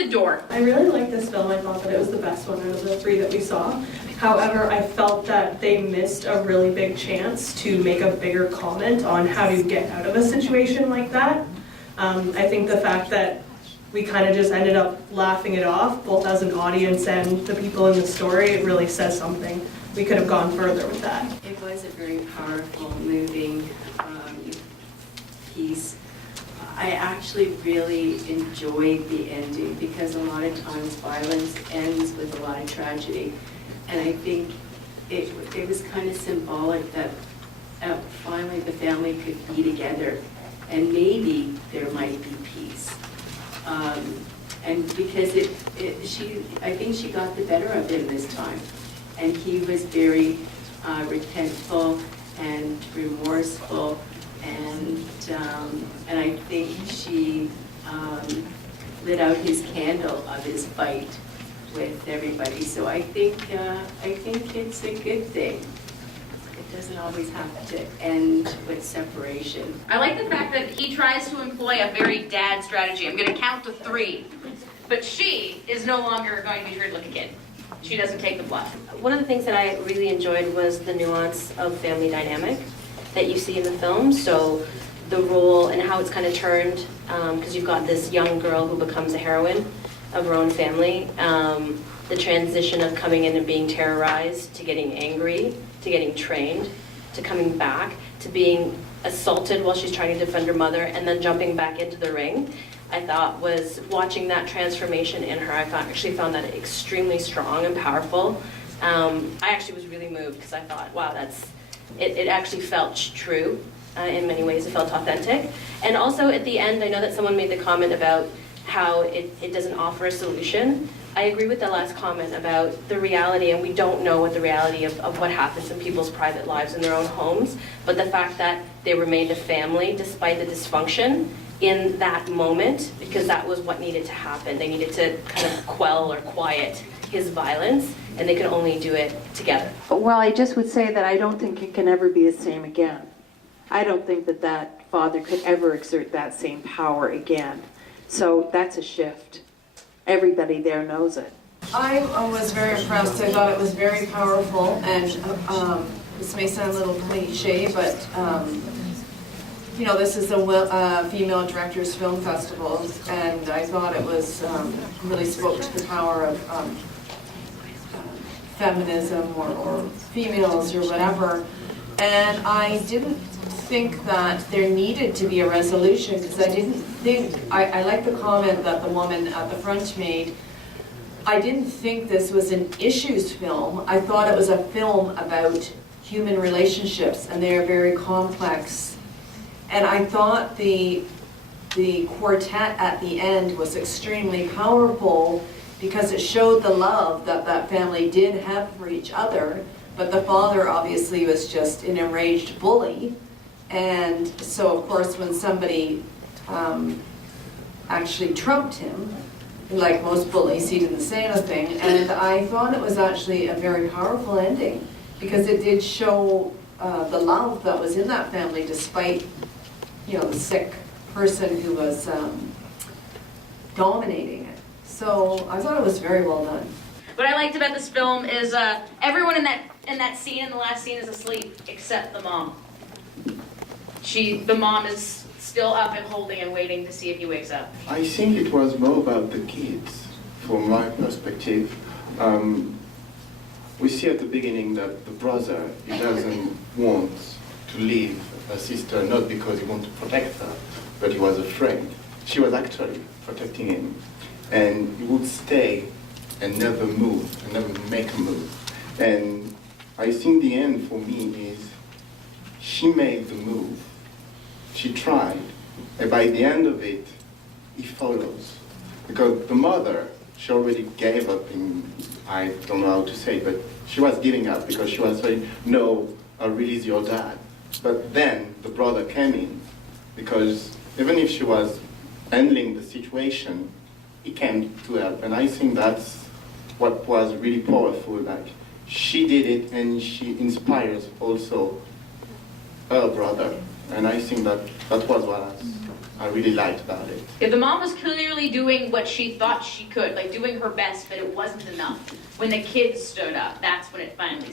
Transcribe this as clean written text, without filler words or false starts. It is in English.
the door. I really liked this film. I thought that it was the best one out of the three that we saw. However, I felt that they missed a really big chance to make a bigger comment on how to get out of a situation like that. I think the fact that we kind of just ended up laughing it off, both as an audience and the people in the story, it really says something. We could have gone further with that. It was a very powerful, moving piece. I actually really enjoyed the ending because a lot of times violence ends with a lot of tragedy. And I think it was kind of symbolic that finally the family could be together and maybe there might be peace. And because I think she got the better of him this time. And he was very repentful and remorseful, and I think she lit out his candle of his fight with everybody. So I think it's a good thing. It doesn't always have to end with separation. I like the fact that he tries to employ a very dad strategy. I'm going to count to 3, but she is no longer going to be treated like a kid. She doesn't take the bluff. One of the things that I really enjoyed was the nuance of family dynamic that you see in the film. So the role and how it's kind of turned, because you've got this young girl who becomes a heroine of her own family. The transition of coming in and being terrorized, to getting angry, to getting trained, to coming back, to being assaulted while she's trying to defend her mother, and then jumping back into the ring. I thought was watching that transformation in her, I actually found that extremely strong and powerful. I actually was really moved because I thought, wow, it actually felt true. In many ways, it felt authentic. And also at the end, I know that someone made the comment about how it doesn't offer a solution. I agree with the last comment about the reality, and we don't know what the reality of what happens in people's private lives in their own homes, but the fact that they remained a family despite the dysfunction in that moment, because that was what needed to happen. They needed to kind of quell or quiet his violence, and they could only do it together. Well, I just would say that I don't think it can ever be the same again. I don't think that that father could ever exert that same power again. So that's a shift. Everybody there knows it. I was very impressed. I thought it was very powerful, and this may sound a little cliche, but you know, this is a female directors film festival, and I thought it was really spoke to the power of feminism or females or whatever. And I didn't think that there needed to be a resolution, because I didn't think, I like the comment that the woman at the front made. I didn't think this was an issues film. I thought it was a film about human relationships, and they are very complex. And I thought the quartet at the end was extremely powerful, because it showed the love that that family did have for each other, but the father obviously was just an enraged bully. And so of course when somebody actually trumped him, like most bullies, he didn't say anything, and I thought it was actually a very powerful ending, because it did show the love that was in that family, despite, you know, the sick person who was dominating it. So I thought it was very well done. What I liked about this film is everyone in that scene, in the last scene, is asleep except the mom. The mom is still up and holding and waiting to see if he wakes up. I think it was more about the kids, from my perspective. We see at the beginning that the brother, he doesn't want to leave a sister, not because he wanted to protect her, but he was afraid. She was actually protecting him. And he would stay and never move, and never make a move. And I think the end for me is she made the move. She tried, and by the end of it, he follows. Because the mother, she already gave up in, I don't know how to say, but she was giving up because she was saying, no, I'll release your dad. But then the brother came in, because even if she was handling the situation, he came to help. And I think that's what was really powerful. Like, she did it, and she inspires also her brother. And I think that was what I really liked about it. Yeah, the mom was clearly doing what she thought she could, like doing her best, but it wasn't enough. When the kids stood up, that's when it finally